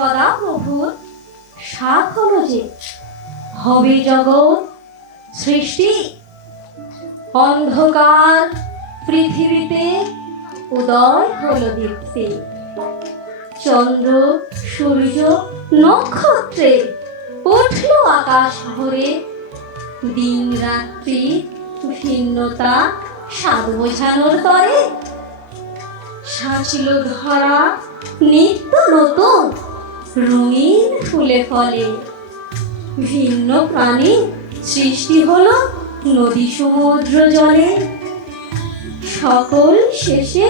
সদা প্রভুর সাত হলো যে হবে জগৎ সৃষ্টি। অন্ধকার পৃথিবীতে উদয় হলো দীপ্তি। চন্দ্র সূর্য নক্ষত্রে উঠল আকাশ ভরে। দিন রাত্রি ভিন্নতা স্বাদ বোঝানোর তরে। সাজল ধরা নিত্য নতুন রঙিন ফুলে ফলে। ভিন্ন প্রাণী সৃষ্টি হলো নদী সমুদ্র জলে। সকল শেষে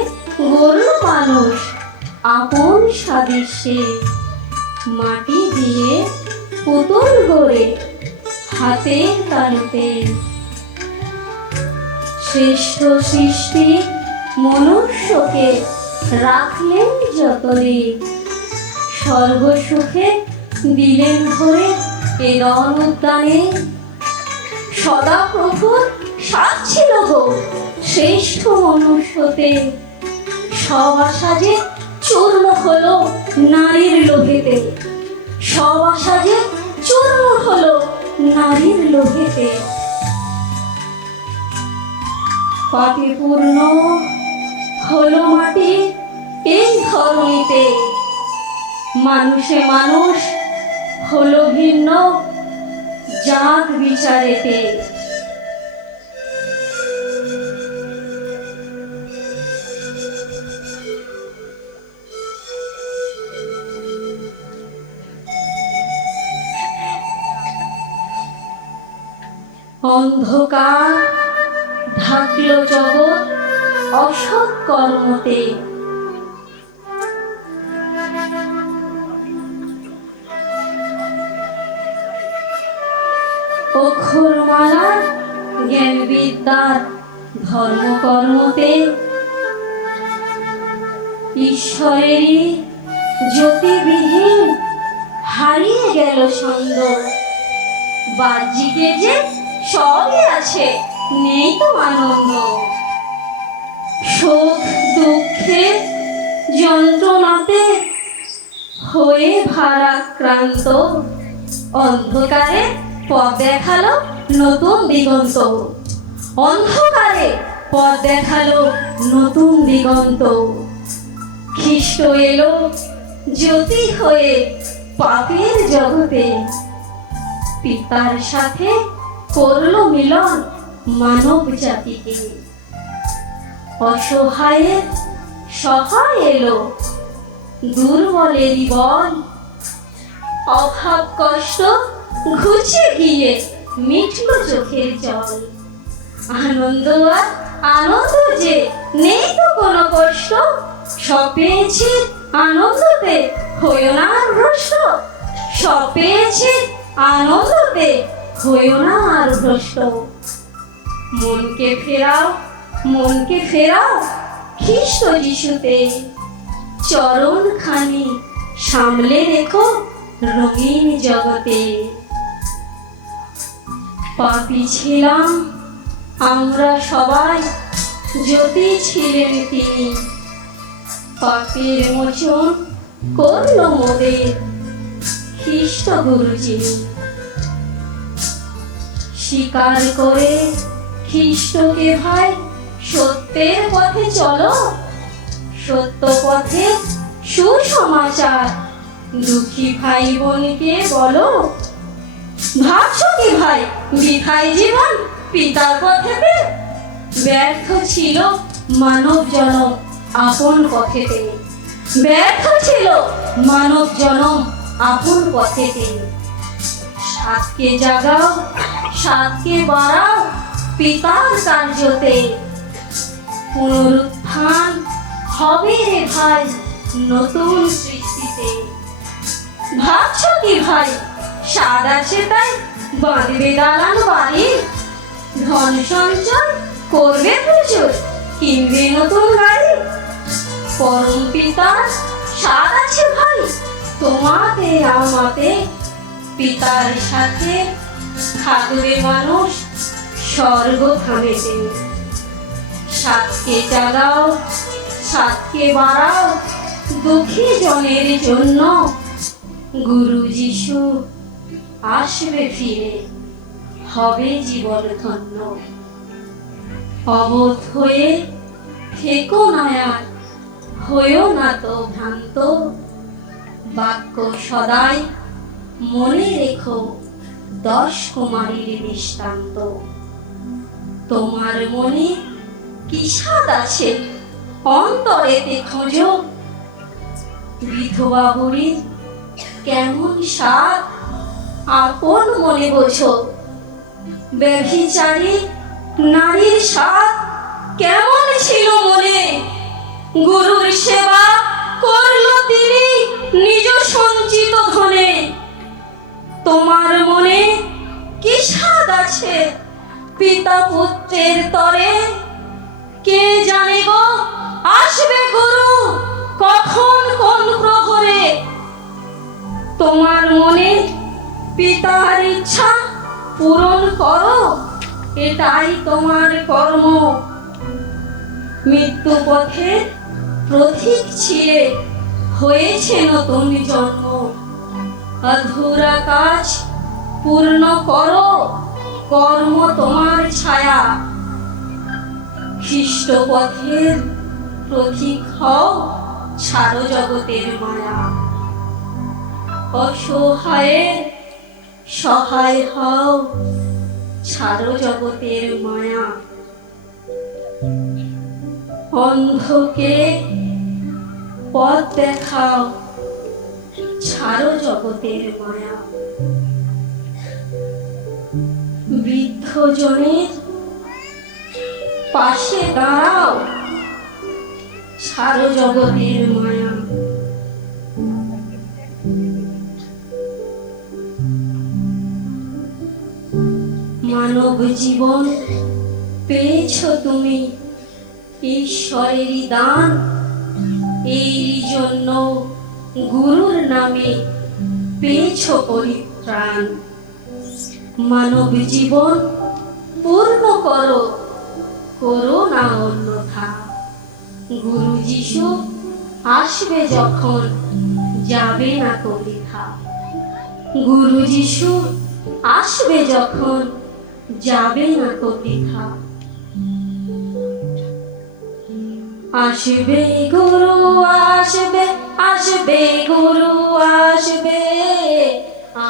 গড়ল মানুষ আপন সাদৃশ্যে। মাটি দিয়ে পুতুল গড়ে হাতের তালুতে। শ্রেষ্ঠ সৃষ্টি মনুষ্যকে রাখলেন যতনে। সর্বসুখে দিলেন ধরে এদন উদ্যানে। সদা প্রভুর সাজ ছিল গো শ্রেষ্ঠ মনুষ্যতে। সব আশা যে চূর্ণ হলো নারীর লোভেতে। সব আশা যে চূর্ণ হলো নারীর লোভেতে। পাপে পূর্ণ হলো মাটি এই ধরণীতে। মানুষে মানুষ হলো ভিন্ন জাত বিচারেতে। অন্ধকার ঢাকলো জগৎ অসৎ কর্মতে। অক্ষরমালার জ্ঞান বিদ্যার ধর্মকর্মতে। ঈশ্বরেরই জ্যোতিবিহীন হারিয়ে গেল ছন্দ। বাহ্যিকে যে সবই আছে নেই তো আনন্দ। শোক দুঃখে যন্ত্রণাতে হয়ে ভারাক্রান্ত। অন্ধকারে পথ দেখালো নতুন দিগন্ত। অন্ধকারে পথ দেখালো নতুন দিগন্ত। খ্রিস্ট এলো জ্যোতি হয়ে পাপের জগতে। পিতার সাথে করলো মিলন মানব জাতিকে। অসহায়ের সহায় এলো দুর্বলেরই বল। অভাব কষ্ট ঘুচে গিয়ে মিটলো চোখের জল। আনন্দ আর আনন্দ যে নেই তো কোনো কষ্ট। সব পেয়েছি আনন্দতে হইও না আর ভ্রষ্ট। সব পেয়েছি আনন্দতে হইও না আর ভ্রষ্ট। মনকে ফেরাও মনকে ফেরাও খ্রিস্ট যিশুতে। চরণ খানি সামলে রেখো রঙিন জগতে। পাপী ছিলাম আমরা সবাই জ্যোতি ছিলেন তিনি। পাপের মোচন করলো মোদের খ্রিস্ট গুরুজি। স্বীকার করে খ্রিস্টকে ভাই সত্যের পথে চলো। সত্য পথে সুসমাচার দুঃখী ভাই বোনকে বলো। ভাবছো কি ভাই বৃথাই জীবন পিতার পথেতে। ব্যর্থ ছিল মানব জনম আপন পথেতে। ব্যর্থ ছিল মানব জনম আপন পথেতে। সাতকে জাগাও সাতকে বাড়াও পিতার কার্যতে। পুনরুত্থান হবে রে ভাই নতুন সৃষ্টিতে। ভাবছো কি ভাই স্বাদ আছে তাই বাঁধবে দালান বাড়ি। ধন সঞ্চয় করবে প্রচুর কিনবে নতুন গাড়ি। পরম পিতার স্বাদ আছে ভাই তোমাতে আমাতে। পিতার সাথে থাকবে মানুষ স্বর্গ ধামেতে। সাতকে জাগাও সাতকে বাড়াও দুঃখী জনের জন্য। গুরু যিশু আসবে ফিরে, হবে জীবন ধন্য। অবোধ হয়ে থেকো না আর, হয়েও না তো ভ্রান্ত। বাক্য সদাই মনে রেখো, 10 কুমারীর দৃষ্টান্ত। তোমার মনে কি স্বাদ আছে, অন্তরেতে খোঁজো। বিধবা বুড়ির কেমন স্বাদ, আপন মনে বোঝো। ব্যভিচারী নারীর স্বাদ কেমন ছিল মনে, গুরুর সেবা করলো তিনি নিজ সঞ্চিত ধনে। তোমার মনে কি স্বাদ আছে, পিতা পুত্রের তরে। কে জানে গো আসবে গুরু কখন কোন প্রহরে। তোমার মনে পিতার ইচ্ছা পূরণ করো, এটাই তোমার কর্ম। মৃত্যু পথে প্রতীক ছিলে হয়েছে নতুন জন্ম। অধুরা কাজ পূর্ণ করো, কর্ম তোমার ছায়া। খ্রিস্ট পথের প্রতীক হও, ছাড়ো জগতের মায়া। অসহায়ের সহায় হও, ছাড়ো জগতের মায়া। অন্ধকে পথ দেখাও, ছাড়ো জগতের মায়া। বৃদ্ধজনের পাশে দাঁড়াও, ছাড়ো জগতের মায়া। মানব জীবন পেয়েছ তুমি ঈশ্বরেরই দান, এই জন্য গুরুর নামে পেয়েছ পরিত্রাণ। মানব জীবন পূর্ণ করো, করো না অন্যথা। গুরু যিশু আসবে যখন, যাবে না তো বৃথা। গুরু যিশু আসবে যখন, যাবে না তো বৃথা। আসবে গুরু আসবে, আসবে গুরু আসবে,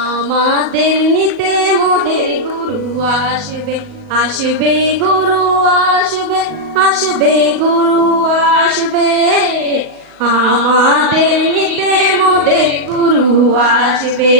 আমাদের নিতে মোদের গুরু আসবে। আসবে গুরু আসবে, আসবে গুরু আসবে, আমাদের নিতে মোদের গুরু আসবে।